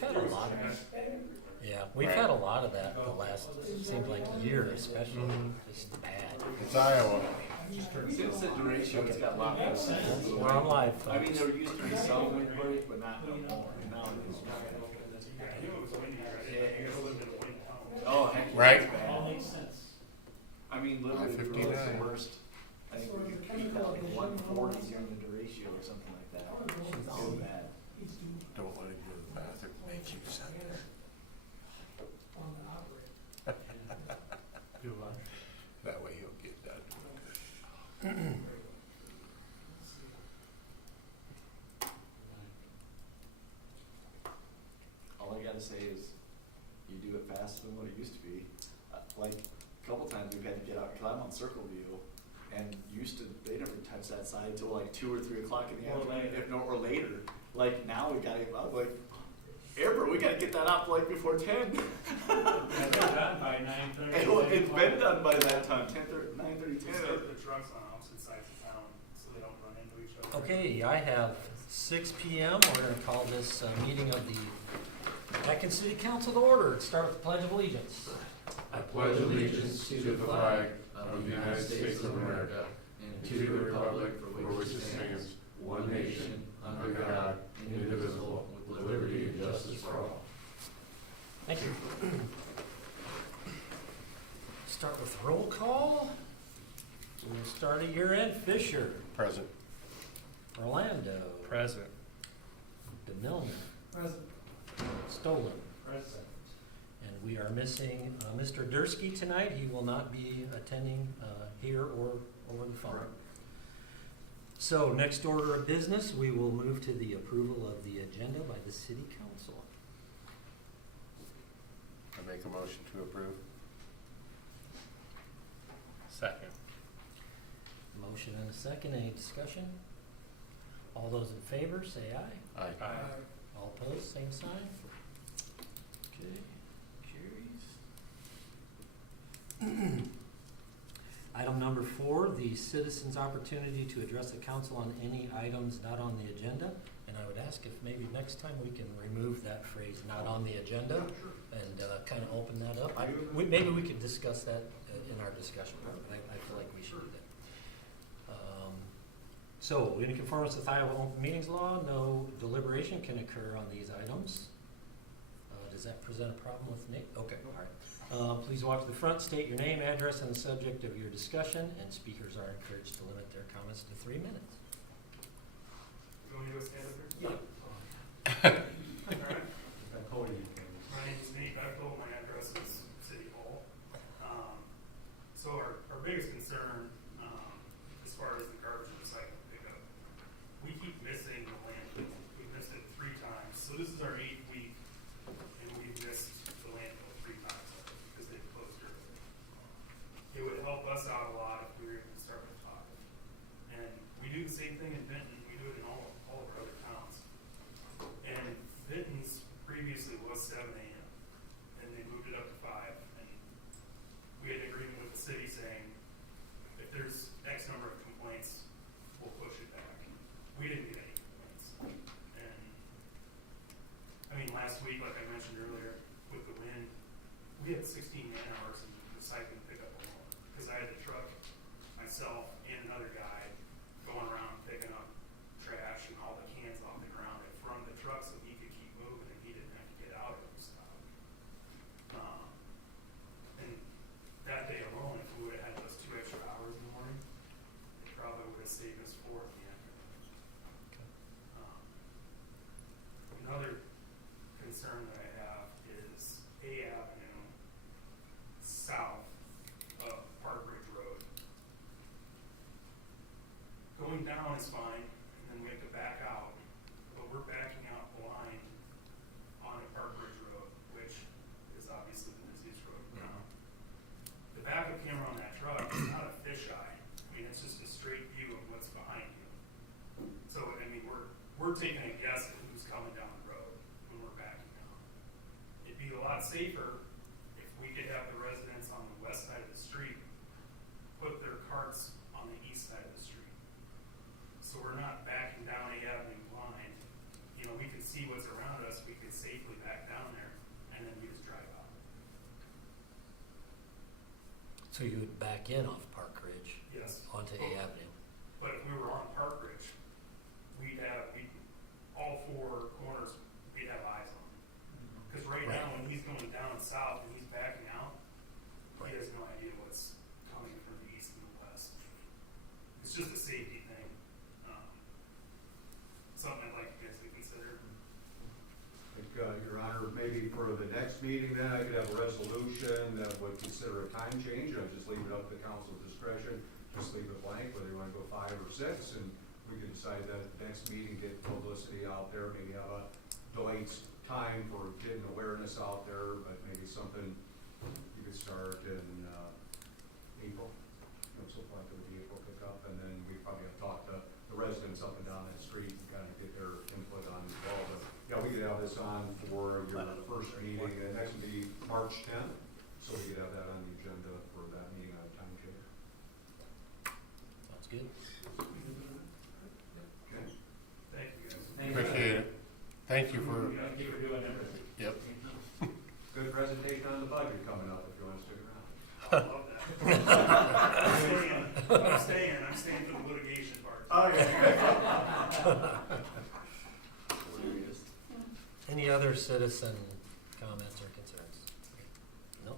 we've had a lot of that. Yeah, we've had a lot of that the last, seems like year especially, just bad. It's Iowa. Since the derecho, it's got a lot more sense. We're on live, folks. I mean, there used to be some wind break, but not no more. Now it's not. Oh, heck yeah, Right. it's bad. I mean, literally, we were the worst. I think we could peak at like 140 during the derecho or something like that. It's so bad. Don't let him go to the bathroom. Make you sit there. That way he'll get done. All I gotta say is, you do it faster than what it used to be. Like, a couple times we've had to get out, cause I'm on Circle View, and used to, they never touch that side till like 2 or 3 o'clock in the afternoon, if no, or later. Like, now we gotta, I'm like, Amber, we gotta get that up like before 10. It's been done by 9:30. Well, it's been done by that time, 10:30, 9:30, 10. Start the trucks on opposite sides of town so they don't run into each other. Okay, I have 6 p.m. We're going to call this meeting of the Atkins City Council to order. Start with the Pledge of Allegiance. I pledge allegiance to the flag of the United States of America and to the republic for which it stands, one nation, under God, indivisible, with liberty and justice for all. Thank you. Start with roll call. We'll start at your end. Fisher. Present. Orlando. Present. DeMillman. Present. Stolen. Present. And we are missing Mr. Dursky tonight. He will not be attending here or over the phone. Correct. So next order of business, we will move to the approval of the agenda by the City Council. I make a motion to approve. Second. Motion and a second. Any discussion? All those in favor, say aye. Aye. All opposed, same sign. Okay, carries. Item number 4, the citizens' opportunity to address the council on any items not on the agenda. And I would ask if maybe next time we can remove that phrase, not on the agenda, and kind of open that up. Maybe we could discuss that in our discussion part, but I feel like we should do that. So, in conformance with Iowa Open Meetings Law, no deliberation can occur on these items. Does that present a problem with Nate? Okay, all right. Please walk to the front, state your name, address, and the subject of your discussion, and speakers are encouraged to limit their comments to 3 minutes. You want me to go stand up here? Yeah. Alright. My name's Nate Bechtel, my address is City Hall. So our biggest concern, as far as the garbage and recycling pickup, we keep missing the landfill. We've missed it 3 times. So this is our 8th week, and we've missed the landfill 3 times because they've closed early. It would help us out a lot if we were able to start at 5. And we do the same thing in Benton. We do it in all of our other towns. And Benton's previously was 7 a.m. and they moved it up to 5. And we had an agreement with the city saying, if there's X number of complaints, we'll push it back. We didn't get any complaints. And I mean, last week, like I mentioned earlier, with the wind, we had 16 man-hours in recycling pickup alone. Because I had the truck, myself, and another guy going around picking up trash and all the cans off the ground in front of the truck so he could keep moving and he didn't have to get out of the stop. And that day alone, if we would have had those 2 extra hours in the morning, it probably would have saved us 4 at the end. Another concern that I have is A Avenue south of Park Ridge Road. Going down is fine, and then we have to back out, but we're backing out blind onto Park Ridge Road, which is obviously the busiest road in town. The backup camera on that truck is not a fisheye. I mean, it's just a straight view of what's behind you. So, I mean, we're taking a guess at who's coming down the road when we're backing out. It'd be a lot safer if we could have the residents on the west side of the street put their carts on the east side of the street. So we're not backing down A Avenue blind. You know, we can see what's around us, we can safely back So you would back in off Park Ridge Yes. onto A Avenue. But if we were on Park Ridge, all four corners, we'd have eyes on. Because right now, when he's going down south and he's backing out, he has no idea what's coming from the east and the west. It's just a safety thing. Something I'd like you guys to consider. Your Honor, maybe for the next meeting then, I could have a resolution that would consider a time change. I'd just leave it up to council's discretion. Just leave it blank, whether you want to go 5 or 6, and we can decide that at the next meeting, get publicity out there, maybe have a delayed time for getting awareness out there, but maybe something you could start in April. So far, it would be April pickup, and then we probably have talked to the residents up and down that street and kind of get their input on it as well. But yeah, we could have this on for your first meeting, and next would be March 10th, so we could have that on the agenda for that meeting on time change. Sounds good. Okay. Thank you guys. Appreciate it. Thank you for, Thank you for doing everything. yep. Good presentation on the budget coming up if you want to stick around. I love that. I'm staying for the litigation part. Any other citizen comments or concerns? No?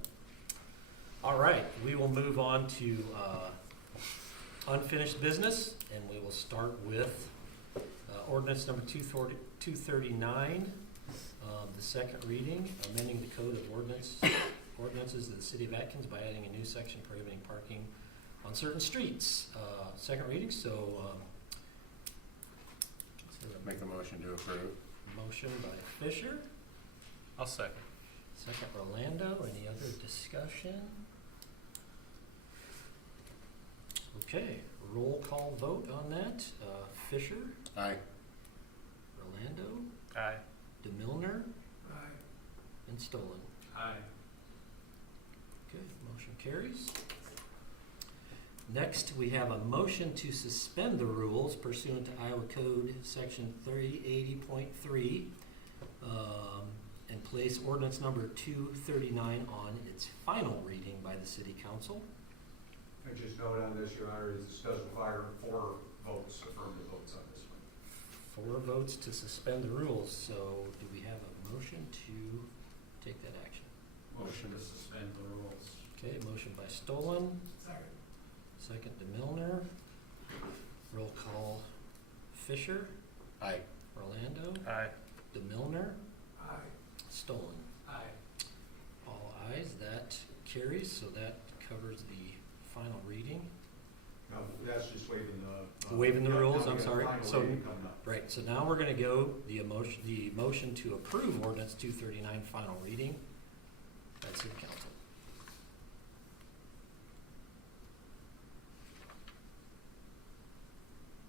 All right, we will move on to unfinished business, and we will start with ordinance number 239, the second reading, amending the code of ordinances of the city of Atkins by adding a new section prohibiting parking on certain streets. Second reading, so Make the motion to approve. motion by Fisher, I'll second. second Rolando. Any other discussion? Okay, roll call vote on that. Fisher, Aye. Rolando, Aye. DeMilner, and Stolen. Aye. Okay, motion carries. Next, we have a motion to suspend the rules pursuant to Iowa Code Section 380.3 and place ordinance number 239 on its final reading by the City Council. And just note on this, Your Honor, this does require 4 votes, affirmative votes on this one. 4 votes to suspend the rules, so do we have a motion to take that action? Motion to suspend the rules. Okay, motion by Stolen, Second. second DeMilner. Roll call Fisher, Aye. Rolando, Aye. DeMilner, Aye. Stolen. Aye. All ayes, that carries, so that covers the final reading. No, that's just waiving the. Waiving the yeah, rules, now I'm we got sorry. final So- reading coming up. Right, so now we're gonna go the motion to approve ordinance 239 final reading by City Council.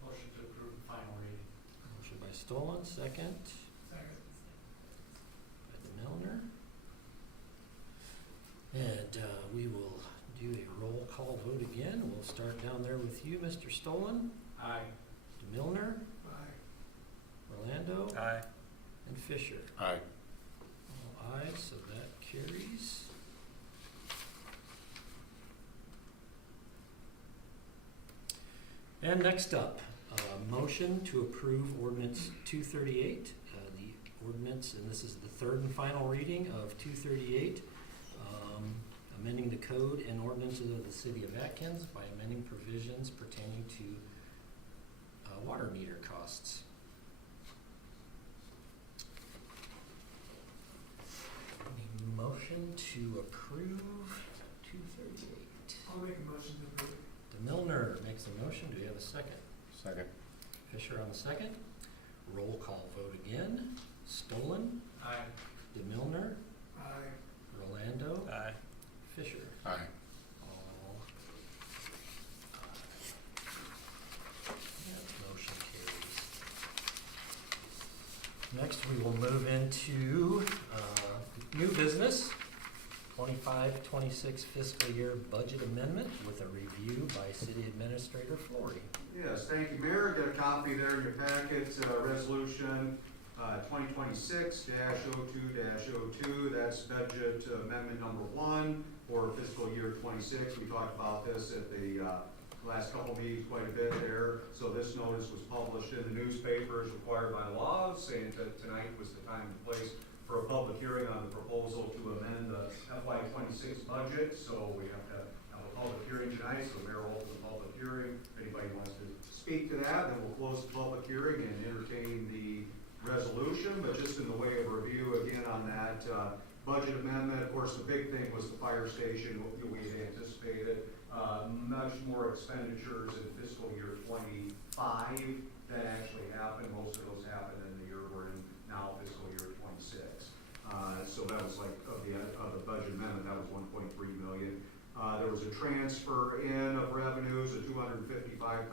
Motion to approve the final reading. Motion by Stolen, second Second. by DeMilner. And we will do a roll call vote again. We'll start down there with you, Mr. Stolen, Aye. DeMilner, Aye. Rolando, Aye. and Fisher. Aye. All ayes, so that carries. And next up, motion to approve ordinance 238, the ordinance, and this is the third and final reading of 238, amending the code and ordinances of the city of Atkins by amending provisions pertaining to water meter costs. Any motion to approve 238? I'll make a motion to approve. DeMilner makes the motion. Do we have a second? Second. Fisher on the second. Roll call vote again. Stolen, Aye. DeMilner, Aye. Rolando, Aye. Fisher. Aye. All that motion carries. Next, we will move into new business, 25-26 fiscal year budget amendment with a review by City Administrator Flory. Yes, thank you, Mayor. Got a copy there in your packets, resolution 2026-02-02. That's budget amendment number 1 for fiscal year 26. We talked about this at the last couple meetings quite a bit there. So this notice was published in the newspaper as required by law, saying that tonight was the time and place for a public hearing on the proposal to amend the FY 26 budget. So we have to have a public hearing tonight, so Mayor will open the public hearing. If anybody wants to speak to that, then we'll close the public hearing and entertain the resolution. But just in the way of review again on that budget amendment, of course, the big thing was the fire station. We had anticipated much more expenditures in fiscal year 25 that actually happened. Most of those happened in the year we're in now, fiscal year 26. So that was like, of the budget amendment, that was 1.3 million. There was a transfer in of revenues of $255,000.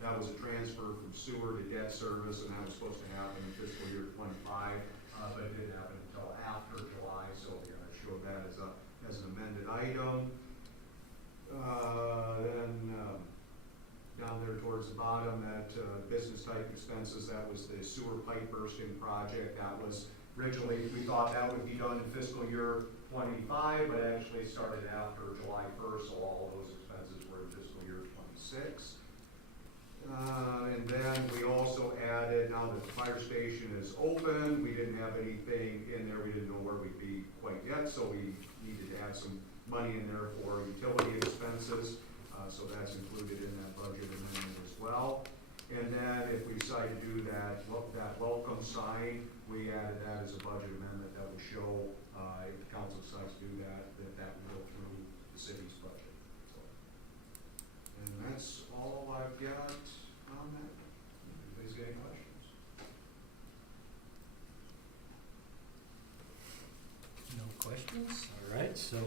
That was a transfer from sewer to debt service, and that was supposed to happen in fiscal year 25, but it didn't happen until after July, so we're going to show that as an amended item. Down there towards the bottom, that business type expenses, that was the sewer pipe bursting project. That was originally, we thought that would be done in fiscal year 25, but actually started after July 1st, so all of those expenses were in fiscal year 26. And then we also added, now that the fire station is open, we didn't have anything in there, we didn't know where we'd be quite yet, so we needed to add some money in there for utility expenses, so that's included in that budget amendment as well. And then if we decide to do that welcome sign, we added that as a budget amendment that would show, if the council decides to do that would go through the city's budget. So, and that's all I've got on that. Anybody's got any questions? No questions? All right, so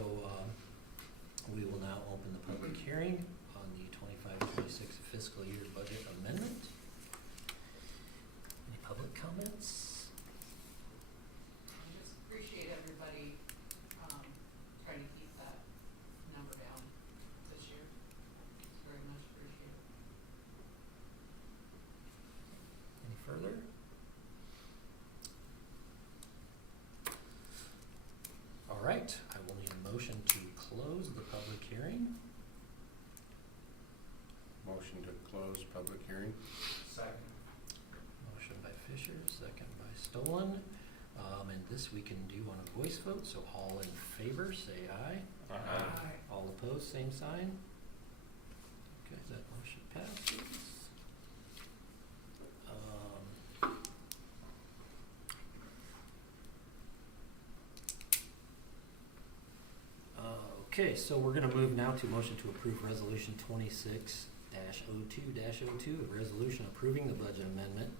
we will now open the public hearing on the 25-26 fiscal year budget amendment. Any public comments? I just appreciate everybody trying to keep that number down this year. It's very much appreciated. Any further? All right, I will need a motion to close the public hearing. Motion to close public hearing. Second. Motion by Fisher, second by Stolen. And this we can do on a voice vote, so all in favor, say aye. Aye. All opposed, same sign. Okay, that motion passes. Okay, so we're gonna move now to motion to approve resolution 26-02-02, a resolution approving the budget amendment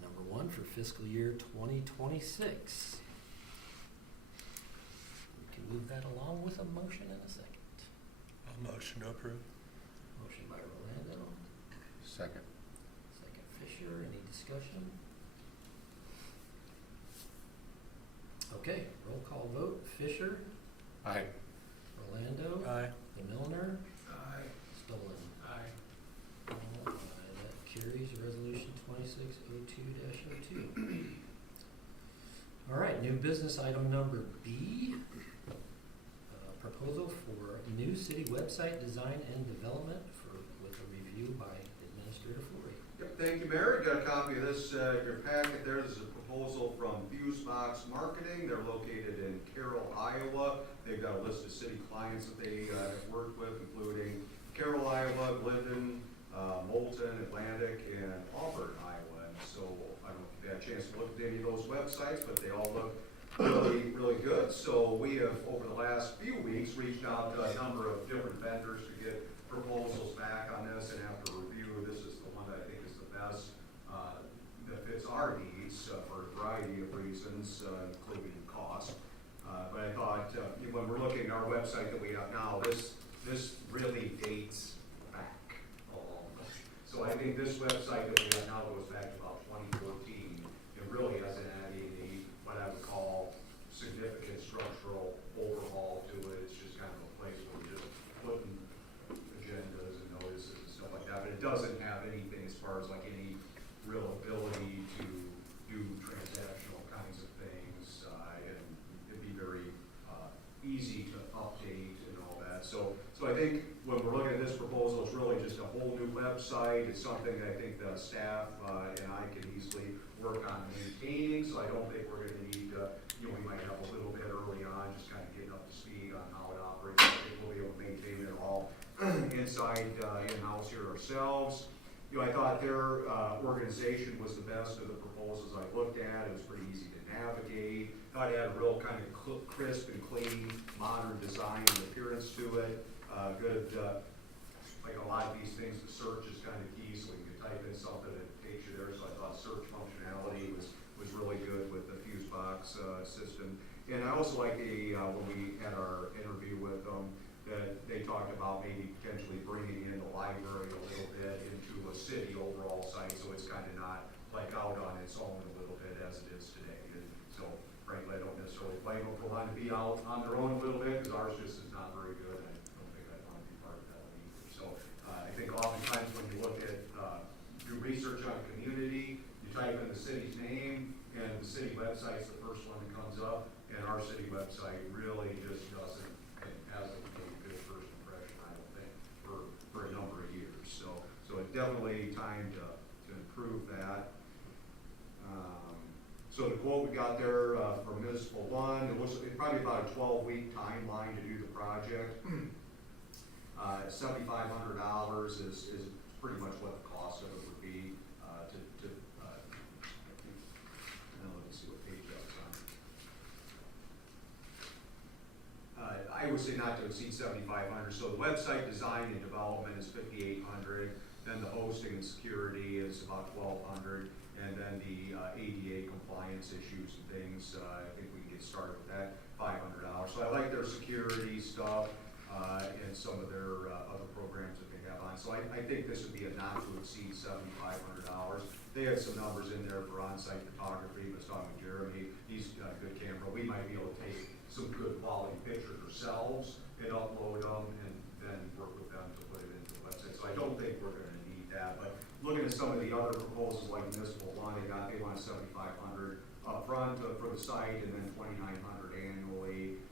number 1 for fiscal year 2026. We can move that along with a motion in a second. A motion to approve. Motion by Rolando, Second. second Fisher. Any discussion? Okay, roll call vote. Fisher, Aye. Rolando, Aye. the Milner, Aye. Stolen. Aye. That carries resolution 26-02-02. All right, new business item number B, proposal for new city website design and development with a review by Administrator Flory. Yep, thank you, Mayor. Got a copy of this in your packet there. This is a proposal from Fusebox Marketing. They're located in Carroll, Iowa. They've got a list of city clients that they have worked with, including Carroll, Iowa, Glidden, Moulton, Atlantic, and Auburn, Iowa. And so I don't know if you've had a chance to look at any of those websites, but they all look really, really good. So we have, over the last few weeks, reached out to a number of different vendors to get proposals back on this, and after review, this is the one that I think is the best that fits our needs for a variety of reasons, including cost. But I thought, when we're looking at our website that we have now, this really dates back a long way. So I think this website that we have now goes back to about 2014. It really hasn't had any, what I would call, significant structural overhaul to it. It's just kind of a place where we're just putting agendas and notices and stuff like that. But it doesn't have anything as far as like any real ability to do transactional kinds of things, and it'd be very easy to update think when we're looking at this proposal, it's really just a whole new website. It's something that I think the staff and I can easily work on maintaining, so I don't think we're gonna need, we might have a little bit early on, just kind of getting up to speed on how it operates. I think we'll be able to maintain it all inside, in-house here ourselves. I thought their organization was the best of the proposals I looked at. It was pretty easy to navigate. Thought it had a real kind of crisp and clean, modern design and appearance to it. Good, like a lot of these things, the search is kind of key, so you can type in something that takes you there. So I thought search functionality was really good with the fuse box system. And I also like when we had our interview with them, that they talked about maybe potentially bringing in the library a little bit into a city overall site, so it's kind of not like out on its own a little bit as it is today. And so frankly, I don't necessarily blame them for wanting to be out on their own a little bit, because ours just is not very good. I don't think I'd want to be part of that one either. So I think oftentimes when you look at, do research on a community, you type in the city's name, and the city website's the first one that comes up, and our city website really just doesn't, it hasn't made a good first impression, I don't think, for a number of years. So it's definitely time to improve that. So the quote we got there for municipal one, it was probably about a 12-week timeline to do the project. $7,500 is pretty much what the cost of it would be let me see what page that's on. I would say not to exceed $7,500. So the website design and development is $5,800. Then the hosting and security is about $1,200. And then the ADA compliance issues and things, I think we can get started with that, $500. So I like their security stuff and some of their other programs that they have on. So I think this would be a not to exceed $7,500. They have some numbers in there for on-site photography. I was talking with Jeremy, he's got a good camera. We might be able to take some good quality pictures ourselves and upload them and then work with them to put it into the website. So I don't think we're going to need that. But looking at some of the other proposals like municipal one, they want $7,500 up front for the site, and then $2,900 annually.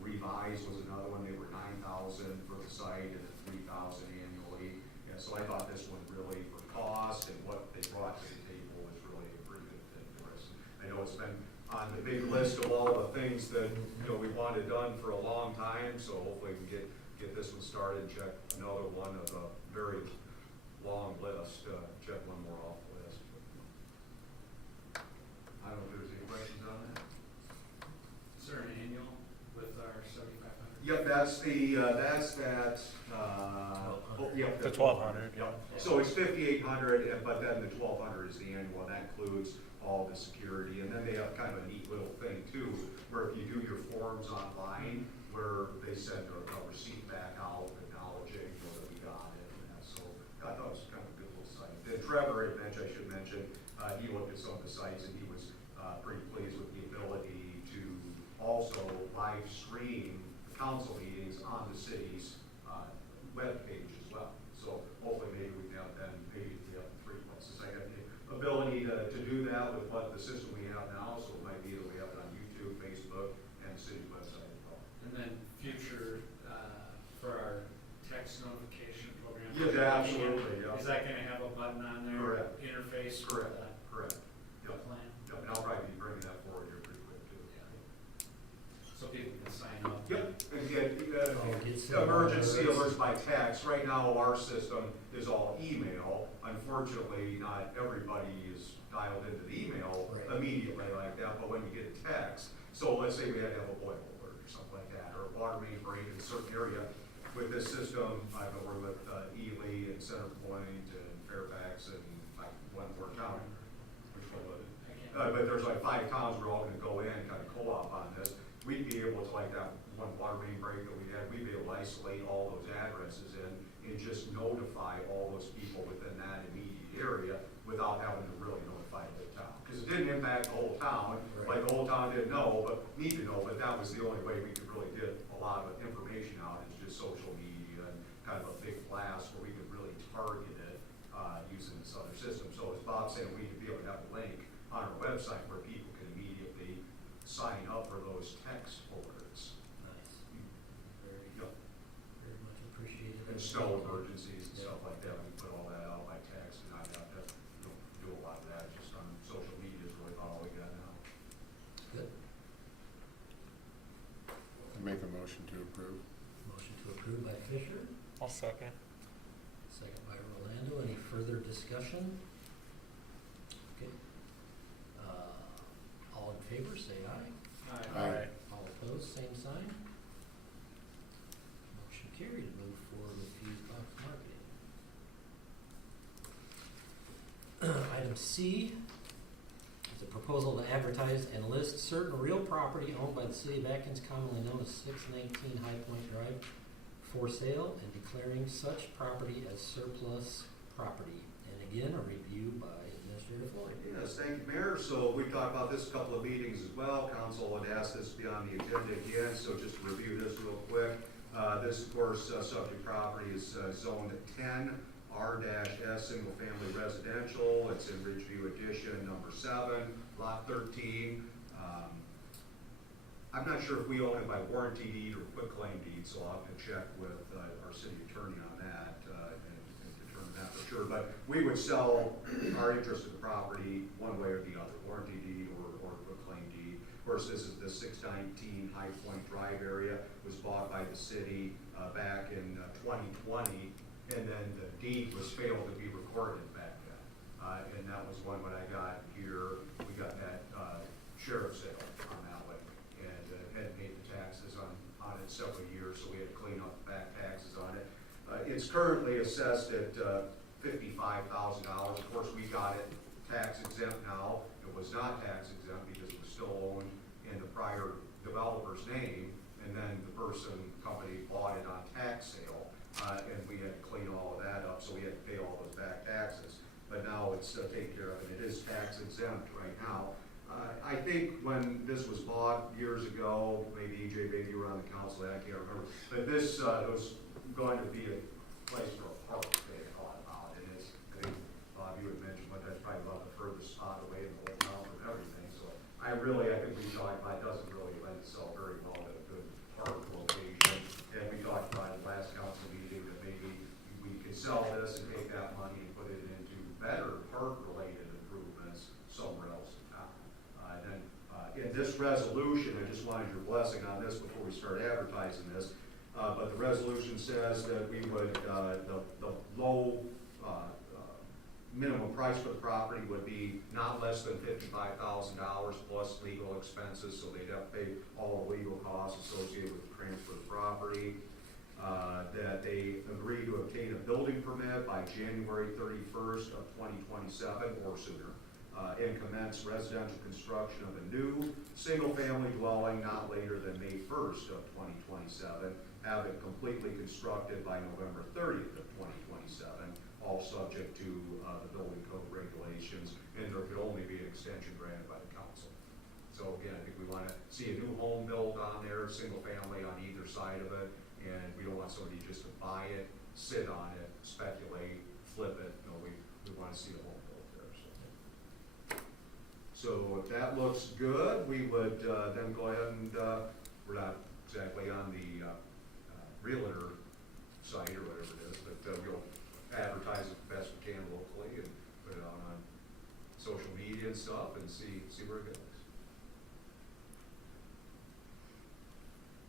Revise was another one; they were $9,000 for the site, and then $3,000 annually. And so I thought this one really, for cost and what they brought to the table, was really a pretty good thing for us. I know it's been on the big list of all the things that we wanted done for a long time. So hopefully we can get this one started and check another one of a very long list, check one more off the list. I don't know if there's any questions on that. Is there an annual with our 7,500? Yep, that's that, yep. The 1,200. Yep, so it's 5,800, but then the 1,200 is the annual, and that includes all the security. And then they have kind of a neat little thing too, where if you do your forms online, where they send a receipt back out acknowledging that we got it. So I thought it was kind of a good little site. Then Trevor had mentioned, I should mention, he looked at some of the sites and he was pretty pleased with the ability to also live stream the council meetings on the city's web page as well. So hopefully maybe we can have then maybe we have 3 places. I got the ability to do that with what the system we have now, so it might be that we have it on YouTube, Facebook, and the city's website as well. And then future, for our text notification program. Yeah, absolutely, yeah. Is that gonna have a button on there? Correct. Interface with Correct, the correct. Yep. plan? Yep, and I'll probably be bringing that forward here pretty quick too. So people can sign up. Yep, and get get some emergency alerts. alerts by text. Right now, our system is all email. Unfortunately, not everybody is dialed into the email Right. immediately like that, but when you get a text, so let's say we had to have a boil alert or something like that, or a water main break in a certain area. With this system, I've been working with Ely and Centerpoint and Fairfax and like one more town. Which one was it? But there's like 5 towns we're all going to go in and kind of co-op on this. We'd be able to, like that one water main break that we had, we'd be able to isolate all those addresses and just notify all those people within that immediate area without having to really notify the whole town. Because it didn't impact the whole town, Right. like the whole town didn't know, but need to know, but that was the only way we could really get a lot of information out, is just social media and kind of a big blast where we could really target it using this other system. So as Bob said, we could be able to have a link on our website where people can immediately sign up for those text alerts. Nice. Yep. and snow emergencies and stuff like that, we put all that out by text, and I'd have to, do a lot of that, just on social media is really about all we got now. Good. I make a motion to approve. Motion to approve by Fisher, I'll second. second by Rolando. Any further discussion? Okay. All in favor, say aye. Aye. All opposed, same sign. Motion carried. Move forward with Fuse Box Marketing. Item C is a proposal to advertise and list certain real property owned by the city of Atkins, commonly known as 619 High Point Drive, for sale and declaring such property as surplus property. And again, a review by Administrator Floyd. Yes, thank you, Mayor. So we talked about this a couple of meetings as well. Council had asked this to be on the agenda again, so just to review this real quick. This, of course, subject property is zoned 10 R-S, single family residential. It's in Ridgeview Edition, number 7, lot 13. I'm not sure if we own it by warranty deed or quitclaim deed, so I'll have to check with our city attorney on that and determine that for sure. But we would sell our interest in the property one way or the other, warranty deed or quitclaim deed. Of course, this is the 619 High Point Drive area. It was bought by the city back in 2020, and then the deed was failed to be recorded back then. And that was one when I got here, we got that sheriff's sale on that one, and had paid the taxes on it several years, so we had to clean up the back taxes on it. It's currently assessed at $55,000. Of course, we got it tax exempt now. It was not tax exempt because it was still owned in the prior developer's name, and then the company bought it on tax sale, and we had to clean all of that up, so we had to pay all those back taxes. But now it's taken care of, and it is tax exempt right now. I think when this was bought years ago, maybe EJ, maybe you were on the council, I can't remember, but this was going to be a place for a park, they thought about it. And it's, I think, Bob, you had mentioned, but that's probably about the furthest spot away in the whole town from everything. So I think we talked about it doesn't really lend itself very well to a good park location. And we talked about it last council meeting that maybe we could sell this and take that money and put it into better park-related improvements somewhere else in town. In this resolution, I just wanted your blessing on this before we start advertising this, but the resolution says that we would, the low minimum price for the property would be not less than $55,000 plus legal expenses, so they'd have to pay all the legal costs associated with the transfer of the property. That they agree to obtain a building permit by January 31st of 2027 or sooner, and commence residential construction of a new single-family dwelling not later than May 1st of 2027, have it completely constructed by November 30th of 2027, all subject to the building code regulations, and there could only be an extension granted by the council. So again, I think we want to see a new home built on there, single family on either side of it, and we don't want somebody just to buy it, sit on it, speculate, flip it. No, we want to see a home built there. So if that looks good, we would then go ahead and, we're not exactly on the realtor site or whatever it is, but we'll advertise it the best we can locally and put it on social media and stuff and see where it goes.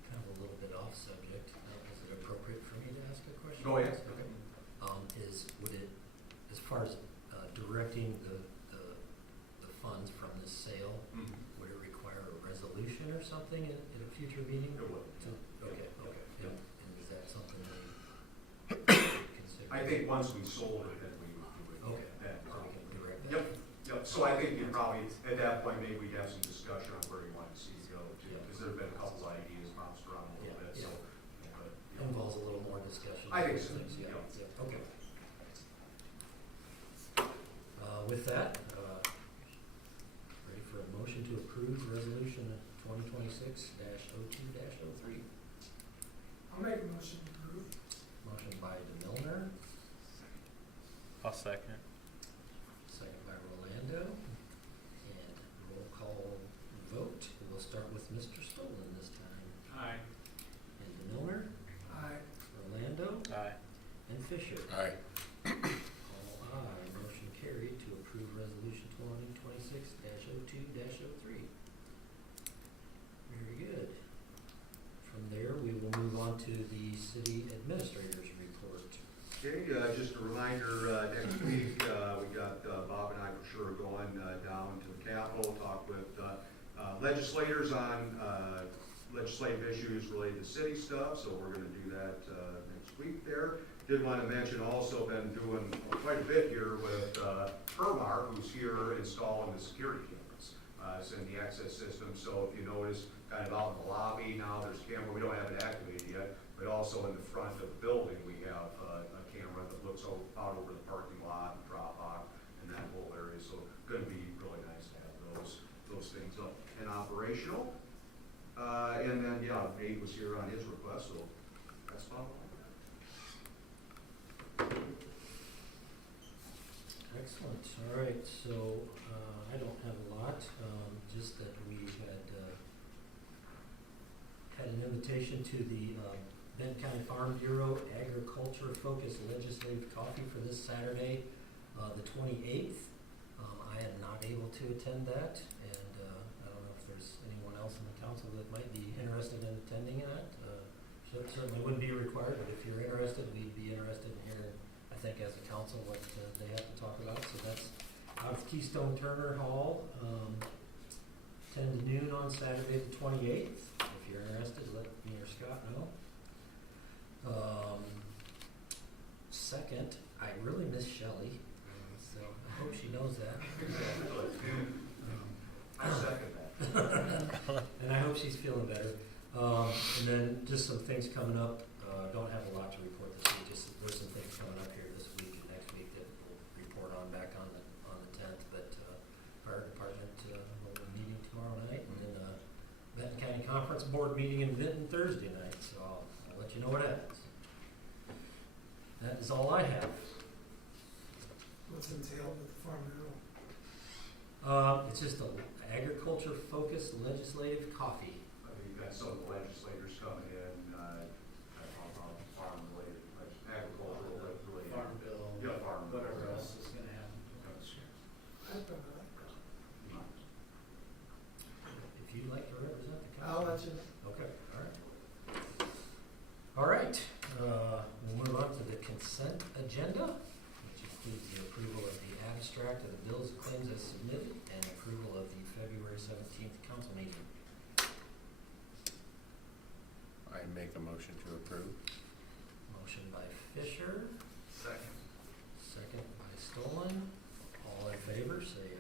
Kind of a little bit off subject. Is it appropriate for me to ask a question? Go ahead. Okay. Would it, as far as directing the funds from this sale, would it require a resolution or something at a future meeting? It would. Okay. Yeah. And is that something we consider? I think once we sold it, then we would do it. Okay. Then, So we can direct that? Yep. So I think you probably, at that point, maybe we'd have some discussion on where you want to see it go to, Yeah. because there've been a couple ideas bounced around a little bit, so. But, Involves a little more discussion. I think so. Things, yeah. Yeah. Okay. With that, ready for a motion to approve resolution 2026-02-03. I'll make a motion to approve. Motion by DeMillner, I'll second. second by Rolando, and roll call vote. We'll start with Mr. Stolen this time. Aye. And DeMillner, Aye. Rolando, Aye. Fisher. Aye. All aye, motion carried to approve resolution 2026-02-03. Very good. From there, we will move on to the city administrator's report. Okay, just a reminder, next week, we got Bob and I for sure going down to the Capitol, talk with legislators on legislative issues related to city stuff, so we're gonna do that next week there. Did want to mention also been doing quite a bit here with Permar, who's here installing the security cameras. It's in the access system, so if you notice, kind of out in the lobby now, there's a camera, we don't have it activated yet, but also in the front of the building, we have a camera that looks out over the parking lot and drop off in that whole area, so gonna be really nice to have those things up and operational. And then, yeah, Nate was here on his request, so that's about all. Excellent. All right, so I don't have a lot, just that we had an invitation to the Benton County Farm Bureau Agriculture Focused Legislative Coffee for this Saturday, the 28th. I am not able to attend that, and I don't know if there's anyone else in the council that might be interested in attending that. Certainly wouldn't be required, but if you're interested, we'd be interested in hearing, I think, as a council, what they have to talk about. So that's out of Keystone Turner Hall, 10 to noon on Saturday the 28th. If you're interested, let me or Scott know. Second, I really miss Shelley, so I hope she knows that. I second that. And I hope she's feeling better. And then just some things coming up. Don't have a lot to report this week. Just there's some things coming up here this week and next week that we'll report on back on the 10th. But fire department will be meeting tomorrow night, and then Benton County Conference Board meeting in Benton Thursday night. So I'll let you know what happens. That is all I have. What's entailed with the Farm Bureau? It's just an agriculture-focused legislative coffee. I mean, you've got some of the legislators coming in, farm related, agricultural related. Farm bill, Yeah, farm bill. whatever else is gonna happen this year. I'd probably like that. If you'd like to represent the council. I'll let you know. Okay, all right. All right, we'll move on to the consent agenda, which includes the approval of the abstract of the bills and claims as submitted and approval of the February 17th council meeting. I make a motion to approve. Motion by Fisher, Second. second by Stolen. All in favor, say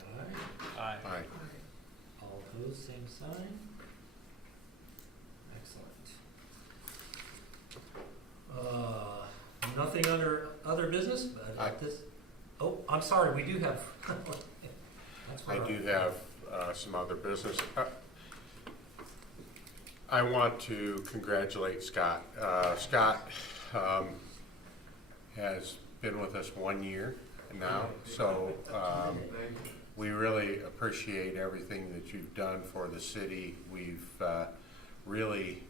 aye. Aye. All opposed, same sign. Excellent. Nothing under other business, but at this, oh, I'm sorry, we do have, that's I right. do have some other business. I want to congratulate Scott. Scott has been with us 1 year now, so we really appreciate everything that you've done for the city. We've really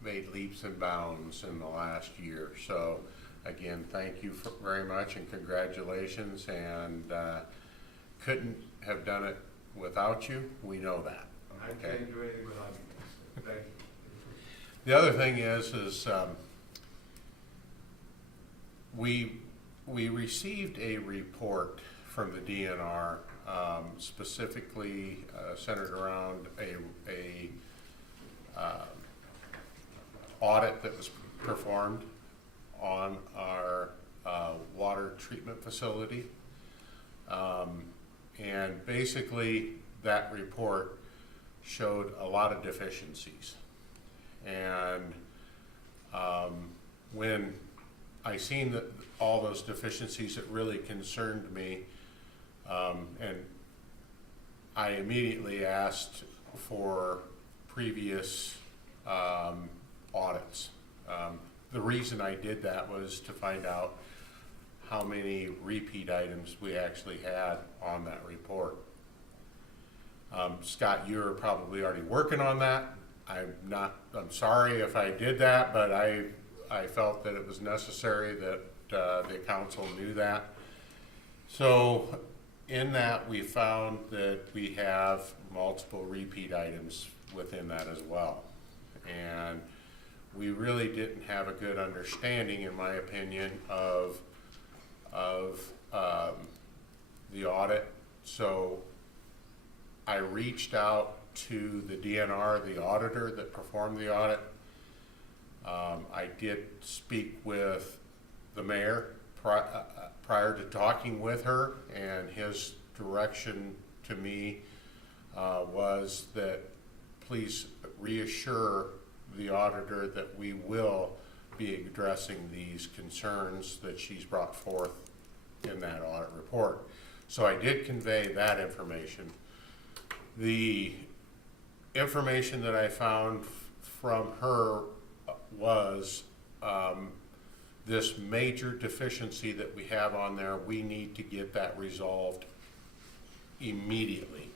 made leaps and bounds in the last year. So again, thank you very much and congratulations, and couldn't have done it without you. We know that. I can't do anything without you. Thank you. The other thing is we received a report from the DNR specifically centered around a audit that was performed on our water treatment facility. And basically that report showed a lot of deficiencies. And when I seen all those deficiencies, it really concerned me. And I immediately asked for previous audits. The reason I did that was to find out how many repeat items we actually had on that report. Scott, you're probably already working on that. I'm sorry if I did that, but I felt that it was necessary that the council knew that. So in that, we found that we have multiple repeat items within that as well. And we really didn't have a good understanding, in my opinion, of the audit. So I reached out to the DNR, the auditor that performed the audit. I did speak with the mayor prior to talking with her, and his direction to me was that please reassure the auditor that we will be addressing these concerns that she's brought forth in that audit report. So I did convey that information. The information that I found from her was this major deficiency that we have on there. We need to get that resolved immediately.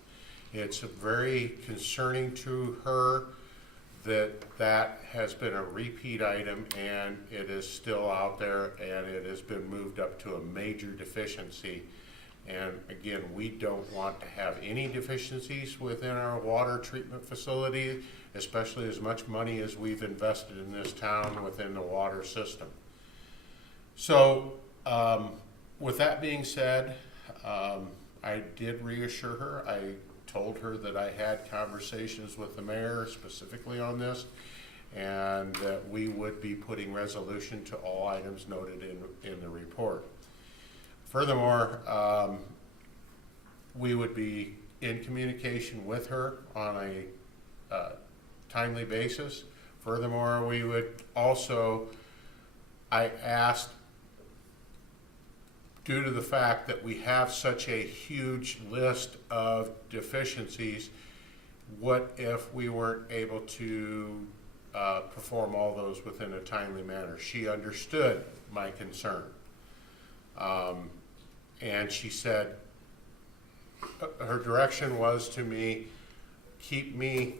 It's very concerning to her that has been a repeat item, and it is still out there, and it has been moved up to a major deficiency. And again, we don't want to have any deficiencies within our water treatment facility, especially as much money as we've invested in this town within the water system. So with that being said, I did reassure her. I told her that I had conversations with the mayor specifically on this, and that we would be putting resolution to all items noted in the report. Furthermore, we would be in communication with her on a timely basis. Furthermore, we would also, I asked, due to the fact that we have such a huge list of deficiencies, what if we weren't able to perform all those within a timely manner? She understood my concern. And she said, her direction was to me, keep me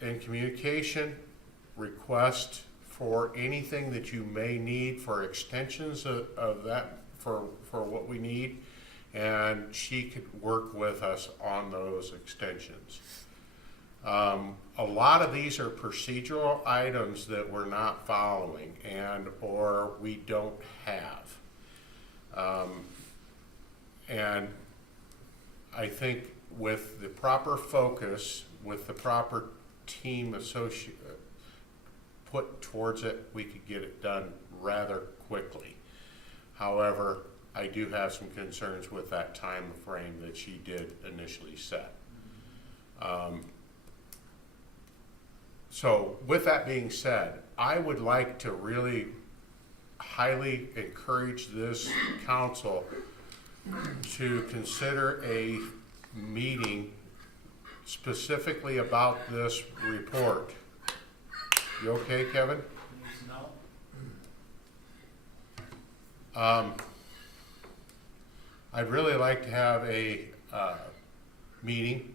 in communication, request for anything that you may need for extensions of that, for what we need, and she could work with us on those extensions. A lot of these are procedural items that we're not following or we don't have. And I think with the proper focus, with the proper team put towards it, we could get it done rather quickly. However, I do have some concerns with that time frame that she did initially set. So with that being said, I would like to really highly encourage this council to consider a meeting specifically about this report. You okay, Kevin? No. I'd really like to have a meeting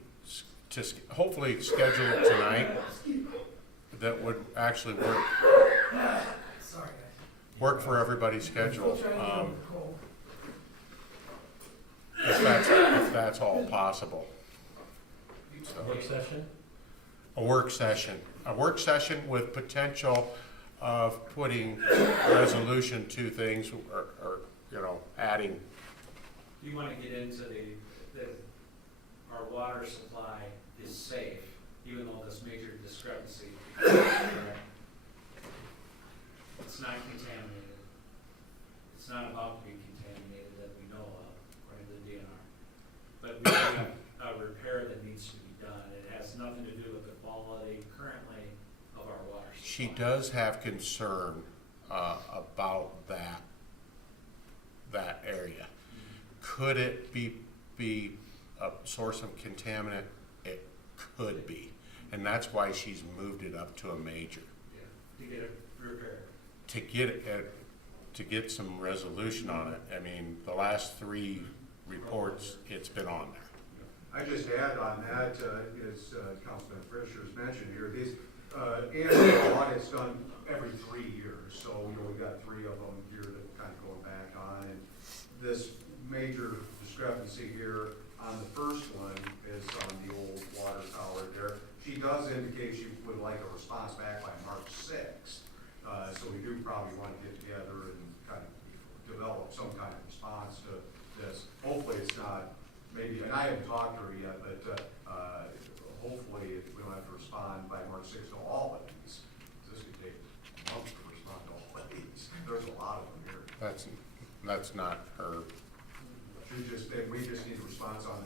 to hopefully schedule it tonight that would actually Sorry, work for everybody's schedule. Trying to get over the cold. If that's all possible. A work session? A work session with potential of putting resolution to things or adding. You want to get into our water supply is safe, even though this major discrepancy. It's not contaminated. It's not about to be contaminated that we know of, according to the DNR. But we have a repair that needs to be done. It has nothing to do with the quality currently of our water supply. She does have concern about that area. Could it be a source of contaminant? It could be, and that's why she's moved it up to a major. Yeah, to get it repaired. To get some resolution on it. I mean, the last 3 reports, it's been on there. I just add on that, as Councilman Fisher's mentioned here, annual audit's done every 3 years, so, we got 3 of them here that kind of going back on. And this major discrepancy here on the first one is on the old water tower there. She does indicate she would like a response back by March 6th. So we do probably want to get together and kind of develop some kind of response to this. Hopefully it's not, maybe, and I haven't talked to her yet, but hopefully we don't have to respond by March 6th to all of these. This could take months to respond to all of these. There's a lot of them here. That's not her. We just need a response on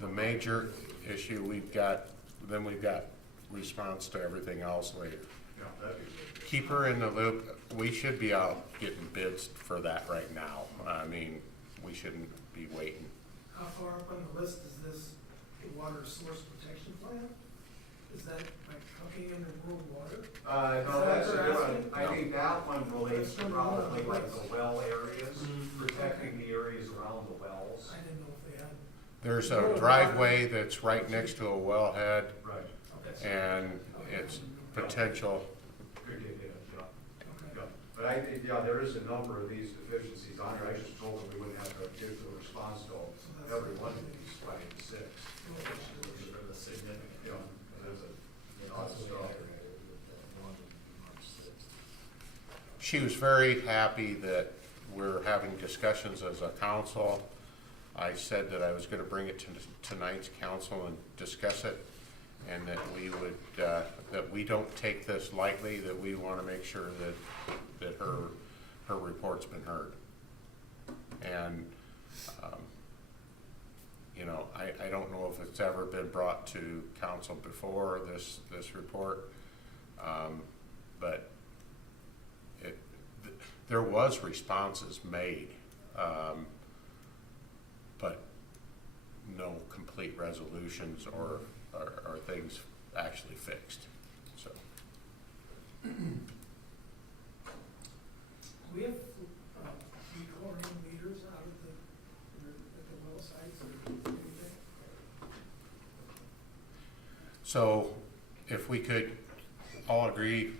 The major issue we've got, then we've got response to everything else later. Yeah, that'd be good. Keep her in the loop. We should be out getting bids for that right now. I mean, we shouldn't be waiting. How far up on the list is this, the water source protection plan? Is that like hooking into rural water? No, that's a Is that what different, they're asking? I think that one relates to That's probably from like the the well areas, Mhm. protecting the areas around the wells. I didn't know if they had. There's a driveway that's right next to a wellhead, Right. Okay. and it's potential. Could get hit, yeah. Okay. Yeah. But I think, yeah, there is a number of these deficiencies on here. I just told them we wouldn't have to give the response to So that's- every one of these by the 6th. For the significant. Yeah, there's a lot of stuff. She was very happy that we're having discussions as a council. I said that I was gonna bring it to tonight's council and discuss it, and that we would, that we don't take this lightly, that we wanna make sure that her report's been heard. And, I don't know if it's ever been brought to council before, this report, but there was responses made, but no complete resolutions or things actually fixed, so. We have, chlorine meters out at the well sites or anything? So if we could all agree,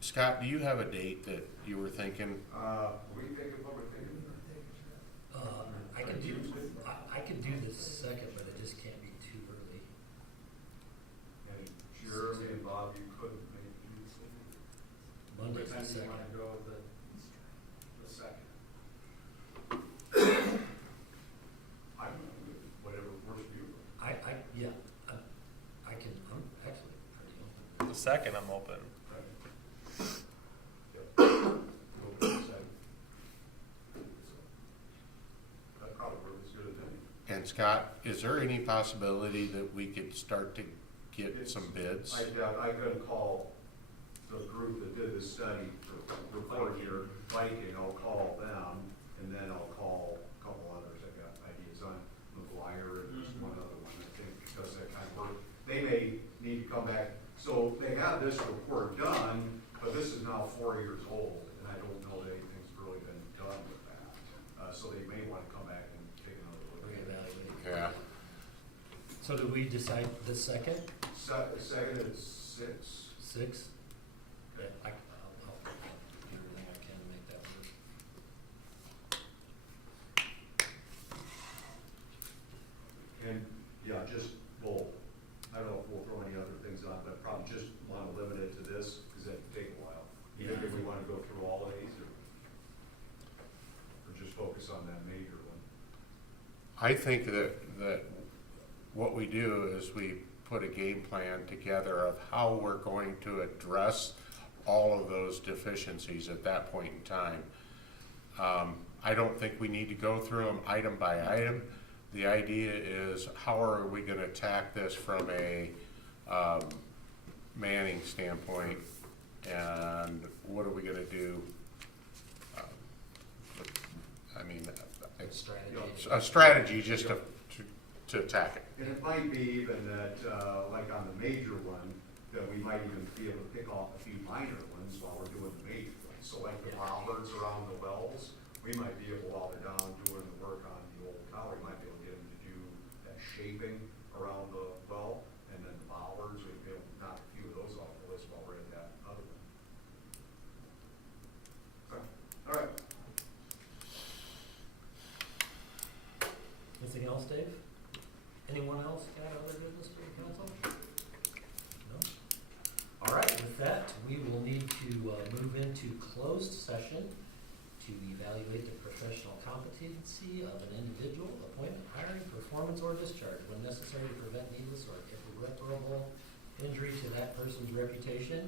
Scott, do you have a date that you were thinking? We think of what we're thinking. I can do the second, but it just can't be too early. And Jeremy and Bob, you couldn't make these. Monday's What the time do you second. wanna go with the second? I don't know, whatever works for you. Yeah, I can, I'm actually pretty open. The second, I'm open. That probably works as good as any. And Scott, is there any possibility that we could start to get some bids? I'm gonna call the group that did the study for report here, Viking, I'll call them, and then I'll call a couple others. I got ideas on McGuire and there's one other one, I think, because that kind of work. They may need to come back, so they have this report done, but this is now 4 years old, and I don't know that anything's really been done with that. So they may want to come back and take another look at it. Reevaluate. Yeah, So did we decide the second, Second is 6. 6? Yeah, I'll do everything I can to make that work. And, yeah, just, well, I don't know if we'll throw any other things on, but probably just want to limit it to this, because that'd take a while. You think if we want to go through all of these, or just focus on that major one? I think that what we do is we put a game plan together of how we're going to address all of those deficiencies at that point in time. I don't think we need to go through them item by item. The idea is, how are we gonna attack this from a manning standpoint, and what are we gonna do? I mean, Strategy. a strategy just to attack it. And it might be even that, like on the major one, that we might even be able to pick off a few minor ones while we're doing the major ones. So like the bollards around the wells, we might be able, while they're down doing the work on the old tower, we might be able to get them to do that shaping around the well, and then the bollards, we'd be able to knock a few of those off the list else, Dave? Anyone else got other business for the council? No? All right, with that, we will need to move into closed session to evaluate the professional competency of an individual, appointment, hiring, performance, or discharge when necessary to prevent needless or irreparable injury to that person's reputation,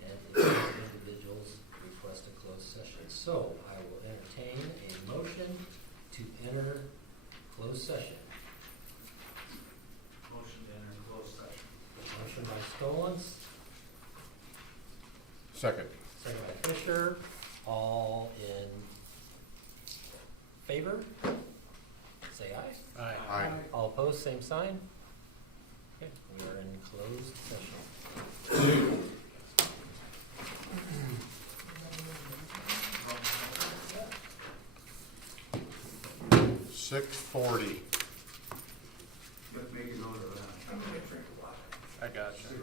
and if the individuals request a closed session. So I will entertain a motion to enter closed session. Motion to enter closed session. Motion by Stolens, Second. second by Fisher. All in favor? Say aye. Aye. All opposed, same sign. Okay, we are in closed session. 6:40. But maybe no to that. I got you.